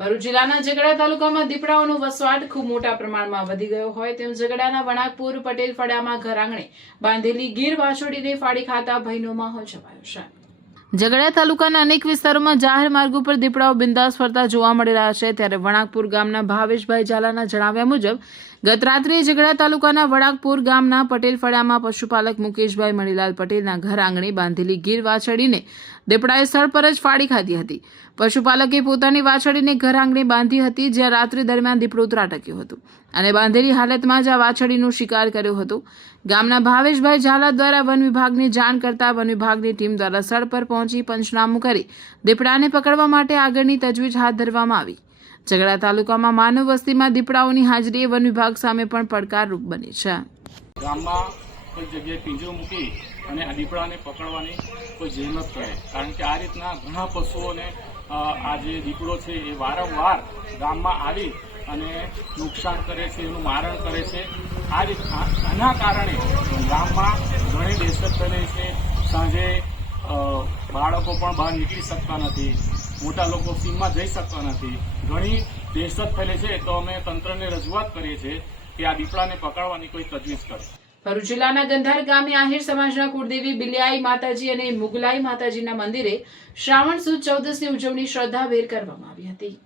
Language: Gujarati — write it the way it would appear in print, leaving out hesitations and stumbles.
ભરૂચ જિલ્લાના ઝઘડા તાલુકામાં દીપડાઓનો વસવાટ ખૂબ મોટા પ્રમાણમાં વધી ગયો હોય તેમ ઝઘડાના વણાકપુર પટેલ ફળિયામાં ઘર આંગણે બાંધેલી ગીર વાછરડીને ફાડી ખાતા ભયનો માહોલ છવાયો છે। ઝઘડા તાલુકાના અનેક વિસ્તારોમાં જાહેર માર્ગો પર દીપડાઓ બિંદાસ ફરતા જોવા મળી રહ્યા છે, ત્યારે વણાકપુર ગામના ભાવેશભાઈ ઝાલાના જણાવ્યા મુજબ ગત રાત્રે ઝઘડા તાલુકાના વણાકપુર ગામના પટેલ ફળિયામાં પશુપાલક મુકેશભાઈ મણીલાલ પટેલના ઘર આંગણે બાંધેલી ગીર વાછરડીને દીપડાએ સ્થળ પર જ ફાડી ખાધી હતી। પશુપાલકે પોતાની વાછરડીને ઘર આંગણે બાંધી હતી, જ્યાં રાત્રિ દરમિયાન દીપડો ત્રાટક્યો હતો અને બાંધેલી હાલતમાં જ આ વાછરડીનો શિકાર કર્યો હતો। ગામના ભાવેશભાઈ ઝાલા દ્વારા વન વિભાગને જાણ કરતા વન વિભાગની ટીમ દ્વારા સ્થળ પર પહોંચી પંચનામું કરી દીપડાને પકડવા માટે આગળની તજવીજ હાથ ધરવામાં આવી। ઝઘડા તાલુકામાં માનવ વસ્તીમાં દીપડાઓની હાજરી વન વિભાગ સામે પણ પડકારરૂપ બની છે। ગામમાં કોઈ જગ્યાએ પિંજરો મૂકી અને આ દીપડાને પકડવાની કોઈ જહેમત કરે, કારણ કે આ રીતના ઘણા પશુઓને આ જે દીપડો છે એ વારંવાર ગામમાં આવી અને નુકસાન કરે છે, એનું મારણ કરે છે। આ રીતના આના કારણે ગામમાં ઘણી દહેશત ફેલાઈ છે। સાંજે બાળકો પણ બહાર નીકળી શકતા નથી, મોટા લોકો સીમમાં જઈ શકતા નથી, ઘણી દહેશત ફેલાઈ છે। તો અમે તંત્રને રજૂઆત કરીએ છીએ કે આ દીપડાને પકડવાની કોઈ તજવીજ કરે। ભરૂચ જિલ્લાના ગંધાર ગામે આહિર સમાજના કુળદેવી બિલિયાઈ માતાજી અને મુગલાઈ માતાજીના મંદિરે શ્રાવણ સુદ 14ની ઉજવણી શ્રદ્ધાભેર કરવામાં આવી હતી।